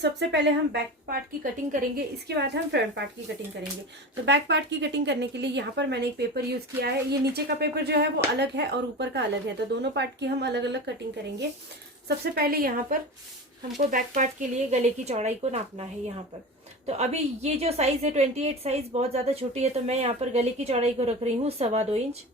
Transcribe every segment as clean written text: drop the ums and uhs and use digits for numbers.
सबसे पहले हम बैक पार्ट की कटिंग करेंगे, इसके बाद हम फ्रंट पार्ट की कटिंग करेंगे। तो बैक पार्ट की कटिंग करने के लिए यहाँ पर मैंने एक पेपर यूज़ किया है। ये नीचे का पेपर जो है वो अलग है और ऊपर का अलग है, तो दोनों पार्ट की हम अलग अलग कटिंग करेंगे। सबसे पहले यहाँ पर हमको बैक पार्ट के लिए गले की चौड़ाई को नापना है यहाँ पर। तो अभी ये जो साइज़ है 28 साइज़ बहुत ज़्यादा छोटी है, तो मैं यहाँ पर गले की चौड़ाई को रख रही हूँ 2.25 इंच।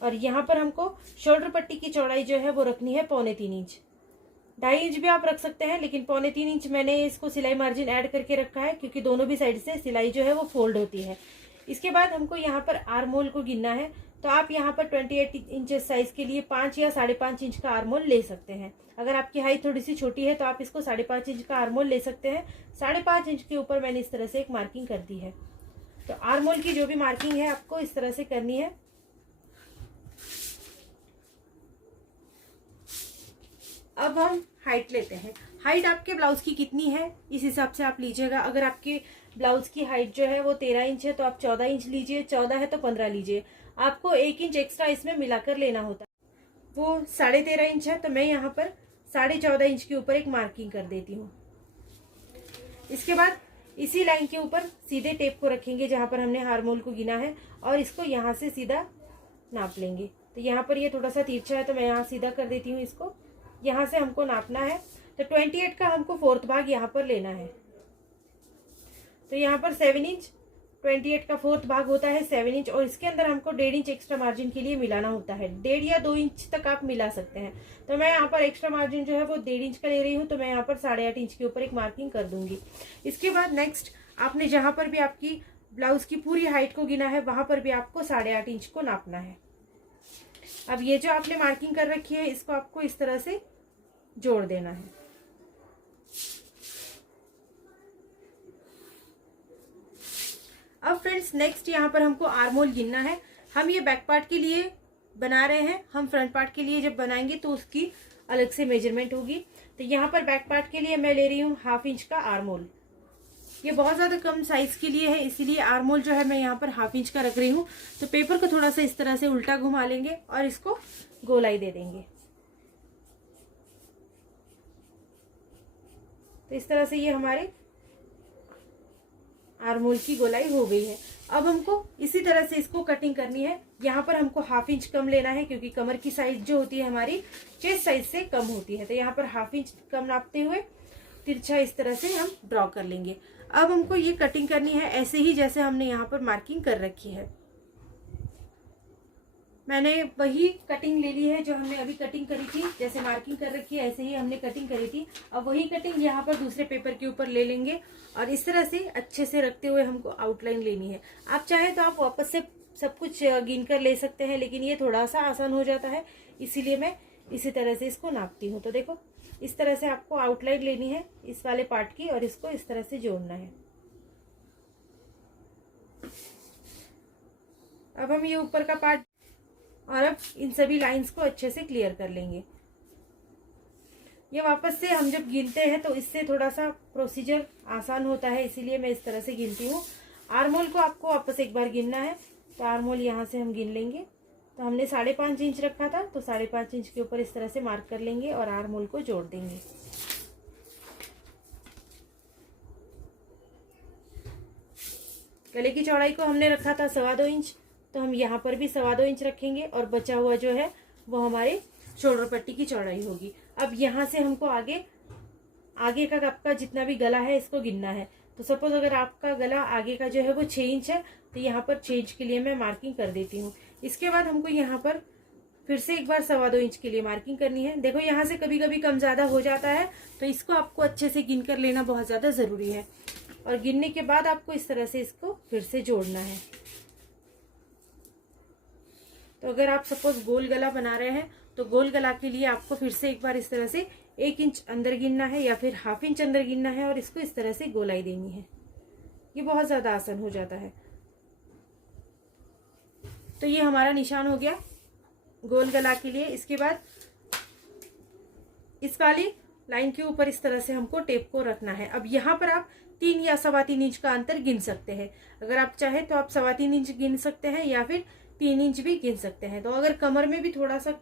और यहाँ पर हमको शोल्डर पट्टी की चौड़ाई जो है वो रखनी है 3.25 इंच। 2.5 इंच भी आप रख सकते हैं, लेकिन 3.25 इंच मैंने इसको सिलाई मार्जिन ऐड करके रखा है, क्योंकि दोनों भी साइड से सिलाई जो है वो फोल्ड होती है। इसके बाद हमको यहाँ पर आर्म होल को गिनना है। तो आप यहाँ पर 28 इंच साइज के लिए 5 या 5.5 इंच का आर्म होल ले सकते हैं। अगर आपकी हाइट थोड़ी सी छोटी है तो आप इसको 5.5 इंच का आर्म होल ले सकते हैं। 5.5 इंच के ऊपर मैंने इस तरह से एक मार्किंग कर दी है। तो आर्म होल की जो भी मार्किंग है आपको इस तरह से करनी है। अब हम हाइट लेते हैं। हाइट आपके ब्लाउज की कितनी है इस हिसाब से आप लीजिएगा। अगर आपके ब्लाउज की हाइट जो है वो 13 इंच है तो आप 14 इंच लीजिए, 14 है तो 15 लीजिए। आपको 1 इंच एक्स्ट्रा इसमें मिलाकर लेना होता है। वो 13.5 इंच है तो मैं यहाँ पर 14.5 इंच के ऊपर एक मार्किंग कर देती हूँ। इसके बाद इसी लाइन के ऊपर सीधे टेप को रखेंगे जहाँ पर हमने आर्म होल को गिना है, और इसको यहाँ से सीधा नाप लेंगे। तो यहाँ पर ये थोड़ा सा तिरछा है तो मैं यहाँ सीधा कर देती हूँ इसको। यहाँ से हमको नापना है तो 28 का हमको 4th भाग यहाँ पर लेना है। तो यहाँ पर 7 इंच, 28 का 4th भाग होता है 7 इंच, और इसके अंदर हमको 1.5 इंच एक्स्ट्रा मार्जिन के लिए मिलाना होता है। 1.5 या 2 इंच तक आप मिला सकते हैं। तो मैं यहाँ पर एक्स्ट्रा मार्जिन जो है वो 1.5 इंच का ले रही हूँ, तो मैं यहाँ पर 8.5 इंच के ऊपर एक मार्किंग कर दूंगी। इसके बाद नेक्स्ट आपने जहाँ पर भी आपकी ब्लाउज की पूरी हाइट को गिना है वहां पर भी आपको 8.5 इंच को नापना है। अब ये जो आपने मार्किंग कर रखी है इसको आपको इस तरह से जोड़ देना है। अब फ्रेंड्स नेक्स्ट यहाँ पर हमको आर्म होल गिनना है। हम ये बैक पार्ट के लिए बना रहे हैं, हम फ्रंट पार्ट के लिए जब बनाएंगे तो उसकी अलग से मेजरमेंट होगी। तो यहाँ पर बैक पार्ट के लिए मैं ले रही हूँ 1/2 इंच का आर्म होल। ये बहुत ज़्यादा कम साइज के लिए है, इसीलिए आर्म होल जो है मैं यहाँ पर 1/2 इंच का रख रही हूँ। तो पेपर को थोड़ा सा इस तरह से उल्टा घुमा लेंगे और इसको गोलाई दे देंगे। तो इस तरह से ये हमारे आर्म होल की गोलाई हो गई है। अब हमको इसी तरह से इसको कटिंग करनी है। यहाँ पर हमको 1/2 इंच कम लेना है, क्योंकि कमर की साइज जो होती है हमारी चेस्ट साइज से कम होती है। तो यहाँ पर 1/2 इंच कम नापते हुए तिरछा इस तरह से हम ड्रॉ कर लेंगे। अब हमको ये कटिंग करनी है ऐसे ही जैसे हमने यहाँ पर मार्किंग कर रखी है। मैंने वही कटिंग ले ली है जो हमने अभी कटिंग करी थी, जैसे मार्किंग कर रखी है ऐसे ही हमने कटिंग करी थी। अब वही कटिंग यहाँ पर दूसरे पेपर के ऊपर ले लेंगे और इस तरह से अच्छे से रखते हुए हमको आउटलाइन लेनी है। आप चाहें तो आप वापस से सब कुछ गिन कर ले सकते हैं, लेकिन ये थोड़ा सा आसान हो जाता है, इसीलिए मैं इसी तरह से इसको नापती हूँ। तो देखो इस तरह से आपको आउटलाइन लेनी है इस वाले पार्ट की और इसको इस तरह से जोड़ना है। अब हम ये ऊपर का पार्ट और अब इन सभी लाइंस को अच्छे से क्लियर कर लेंगे। ये वापस से हम जब गिनते हैं तो इससे थोड़ा सा प्रोसीजर आसान होता है, इसीलिए मैं इस तरह से गिनती हूँ। आर्म होल को आपको वापस एक बार गिनना है, तो आर्म होल यहाँ से हम गिन लेंगे। तो हमने 5.5 इंच रखा था, तो 5.5 इंच के ऊपर इस तरह से मार्क कर लेंगे और आर्म होल को जोड़ देंगे। गले की चौड़ाई को हमने रखा था 2.25 इंच, तो हम यहाँ पर भी 2.25 इंच रखेंगे और बचा हुआ जो है वो हमारे शोल्डर पट्टी की चौड़ाई होगी। अब यहाँ से हमको आगे का आपका जितना भी गला है इसको गिनना है। तो सपोज अगर आपका गला आगे का जो है वो 6 इंच है, तो यहाँ पर 6 इंच के लिए मैं मार्किंग कर देती हूँ। इसके बाद हमको यहाँ पर फिर से एक बार 2.25 इंच के लिए मार्किंग करनी है। देखो यहाँ से कभी कभी कम ज़्यादा हो जाता है, तो इसको आपको अच्छे से गिन कर लेना बहुत ज़्यादा ज़रूरी है। और गिनने के बाद आपको इस तरह से इसको फिर से जोड़ना है। तो अगर आप सपोज गोल गला बना रहे हैं तो गोल गला के लिए आपको फिर से एक बार इस तरह से 1 इंच अंदर गिनना है या फिर 1/2 इंच अंदर गिनना है और इसको इस तरह से गोलाई देनी है। ये बहुत ज़्यादा आसान हो जाता है। तो ये हमारा निशान हो गया गोल गला के लिए। इसके बाद इस वाली लाइन के ऊपर इस तरह से हमको टेप को रखना है। अब यहाँ पर आप 3 या 3.25 इंच का अंतर गिन सकते हैं। अगर आप चाहें तो आप 3.25 इंच गिन सकते हैं या फिर 3 इंच भी गिन सकते हैं। तो अगर कमर में भी थोड़ा सा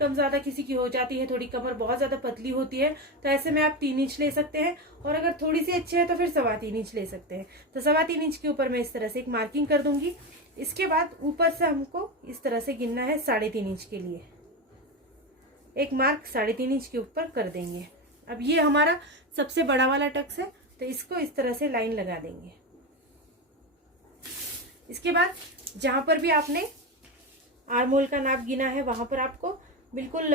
कम ज़्यादा किसी की हो जाती है, थोड़ी कमर बहुत ज़्यादा पतली होती है, तो ऐसे में आप 3 इंच ले सकते हैं। और अगर थोड़ी सी अच्छी है तो फिर 3.25 इंच ले सकते हैं। तो 3.25 इंच के ऊपर मैं इस तरह से एक मार्किंग कर दूंगी। इसके बाद ऊपर से हमको इस तरह से गिनना है 3.5 इंच के लिए। एक मार्क 3.5 इंच के ऊपर कर देंगे। अब ये हमारा सबसे बड़ा वाला टक्स है, तो इसको इस तरह से लाइन लगा देंगे। इसके बाद जहां पर भी आपने आर्म होल का नाप गिना है वहां पर आपको बिल्कुल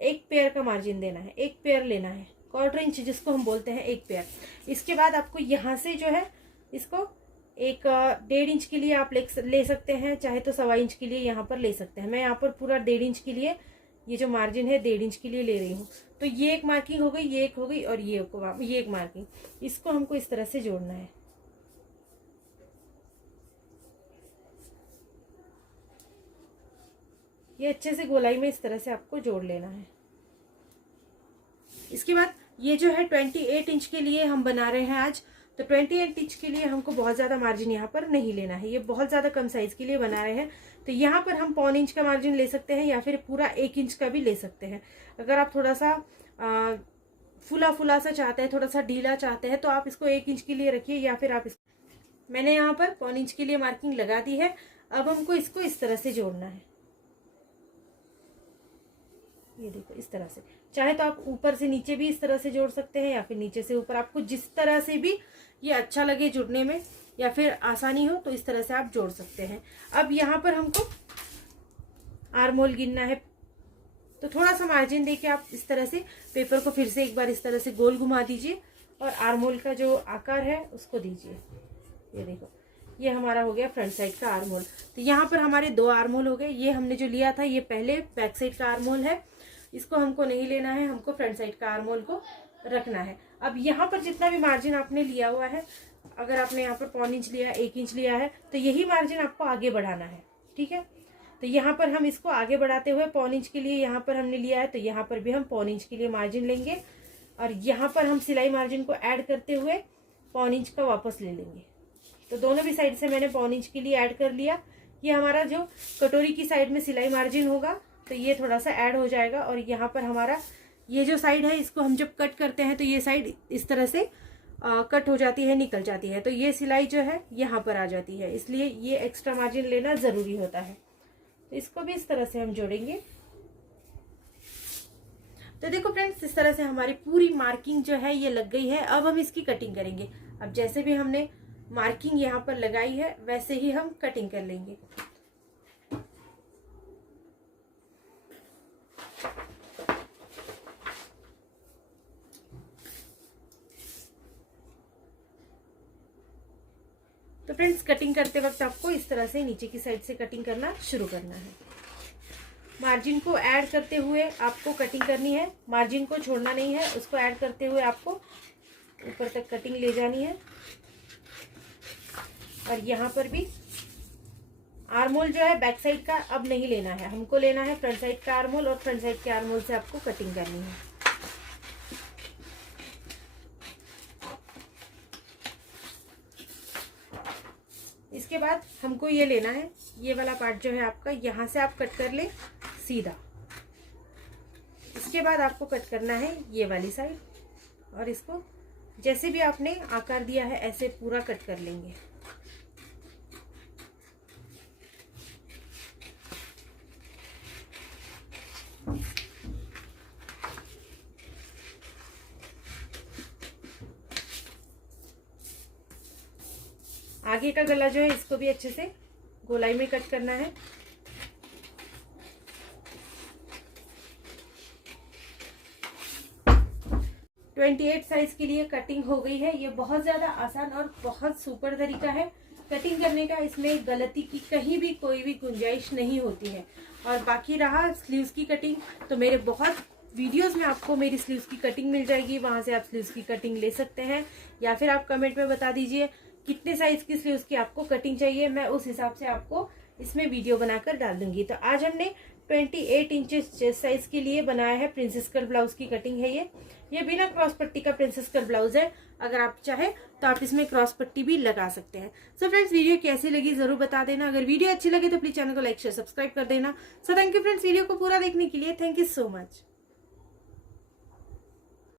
1 पेयर का मार्जिन देना है, 1 पेयर लेना है, 1/4 इंच जिसको हम बोलते हैं 1 पेयर। इसके बाद आपको यहाँ से जो है इसको एक 1.5 इंच के लिए आप ले सकते हैं, चाहे तो 1.25 इंच के लिए यहाँ पर ले सकते हैं। मैं यहाँ पर पूरा 1.5 इंच के लिए, ये जो मार्जिन है 1.5 इंच के लिए ले रही हूँ। तो ये एक मार्किंग हो गई, ये एक हो गई और ये एक मार्किंग। इसको हमको इस तरह से जोड़ना है। ये अच्छे से गोलाई में इस तरह से आपको जोड़ लेना है। इसके बाद ये जो है 28 इंच के लिए हम बना रहे हैं आज, तो 28 इंच के लिए हमको बहुत ज़्यादा मार्जिन यहाँ पर नहीं लेना है। ये बहुत ज़्यादा कम साइज के लिए बना रहे हैं, तो यहाँ पर हम 1/4 इंच का मार्जिन ले सकते हैं या फिर पूरा 1 इंच का भी ले सकते हैं। अगर आप थोड़ा सा फुला फुला सा चाहते हैं, थोड़ा सा ढीला चाहते हैं, तो आप इसको 1 इंच के लिए रखिए या फिर आप मैंने यहाँ पर 1/4 इंच के लिए मार्किंग लगा दी है। अब हमको इसको इस तरह से जोड़ना है। ये देखो इस तरह से, चाहे तो आप ऊपर से नीचे भी इस तरह से जोड़ सकते हैं या फिर नीचे से ऊपर, आपको जिस तरह से भी ये अच्छा लगे जुड़ने में या फिर आसानी हो तो इस तरह से आप जोड़ सकते हैं। अब यहाँ पर हमको आर्म होल गिनना है, तो थोड़ा सा मार्जिन देके आप इस तरह से पेपर को फिर से एक बार इस तरह से गोल घुमा दीजिए और आर्म होल का जो आकार है उसको दीजिए। ये देखो ये हमारा हो गया फ्रंट साइड का आर्म होल। तो यहाँ पर हमारे 2 आर्म होल हो गए। ये हमने जो लिया था ये पहले बैक साइड का आर्म होल है, इसको हमको नहीं लेना है, हमको फ्रंट साइड का आर्म होल को रखना है। अब यहाँ पर जितना भी मार्जिन आपने लिया हुआ है, अगर आपने यहाँ पर 1/4 इंच लिया, 1 इंच लिया है, तो यही मार्जिन आपको आगे बढ़ाना है। ठीक है, तो यहाँ पर हम इसको आगे बढ़ाते हुए 1/4 इंच के लिए यहाँ पर हमने लिया है, तो यहाँ पर भी हम 1/4 इंच के लिए मार्जिन लेंगे और यहाँ पर हम सिलाई मार्जिन को ऐड करते हुए 1/4 इंच का वापस ले लेंगे। तो दोनों भी साइड से मैंने 1/4 इंच के लिए ऐड कर लिया। ये हमारा जो कटोरी की साइड में सिलाई मार्जिन होगा तो ये थोड़ा सा ऐड हो जाएगा और यहाँ पर हमारा ये जो साइड है इसको हम जब कट करते हैं तो ये साइड इस तरह से कट हो जाती है, निकल जाती है, तो ये सिलाई जो है यहाँ पर आ जाती है, इसलिए ये एक्स्ट्रा मार्जिन लेना ज़रूरी होता है। तो इसको भी इस तरह से हम जोड़ेंगे। तो देखो फ्रेंड्स, इस तरह से हमारी पूरी मार्किंग जो है ये लग गई है। अब हम इसकी कटिंग करेंगे। अब जैसे भी हमने मार्किंग यहाँ पर लगाई है वैसे ही हम कटिंग कर लेंगे। तो फ्रेंड्स, कटिंग करते वक्त आपको इस तरह से नीचे की साइड से कटिंग करना शुरू करना है। मार्जिन को ऐड करते हुए आपको कटिंग करनी है, मार्जिन को छोड़ना नहीं है, उसको ऐड करते हुए आपको ऊपर तक कटिंग ले जानी है। और यहाँ पर भी आर्म होल जो है बैक साइड का अब नहीं लेना है, हमको लेना है फ्रंट साइड का आर्म होल और फ्रंट साइड के आर्म होल से आपको कटिंग करनी है। इसके बाद हमको ये लेना है, ये वाला पार्ट जो है आपका, यहाँ से आप कट कर ले सीधा। इसके बाद आपको कट करना है ये वाली साइड और इसको जैसे भी आपने आकार दिया है ऐसे पूरा कट कर लेंगे। आगे का गला जो है इसको भी अच्छे से गोलाई में कट करना है। तो 28 साइज के लिए कटिंग हो गई है। ये बहुत ज्यादा आसान और बहुत सुपर तरीका है कटिंग करने का। इसमें गलती की कहीं भी कोई भी गुंजाइश नहीं होती है। और बाकी रहा स्लीव्स की कटिंग, तो मेरे बहुत वीडियोस में आपको मेरी स्लीव्स की कटिंग मिल जाएगी, वहां से आप स्लीव्स की कटिंग ले सकते हैं। या फिर आप कमेंट में बता दीजिए कितने साइज की स्लीव्स की आपको कटिंग चाहिए, मैं उस हिसाब से आपको इसमें वीडियो बनाकर डाल दूंगी। तो आज हमने 28 इंचेस चेस्ट साइज के लिए बनाया है, प्रिंसेस कट ब्लाउज की कटिंग है ये। ये बिना क्रॉस पट्टी का प्रिंसेस कट ब्लाउज है। अगर आप चाहे तो आप इसमें क्रॉस पट्टी भी लगा सकते हैं। सो फ्रेंड्स, वीडियो कैसी लगी जरूर बता देना। अगर वीडियो अच्छी लगे तो प्लीज चैनल को लाइक शेयर सब्सक्राइब कर देना। So thank you friends, video को पूरा देखने के लिए। Thank you so much.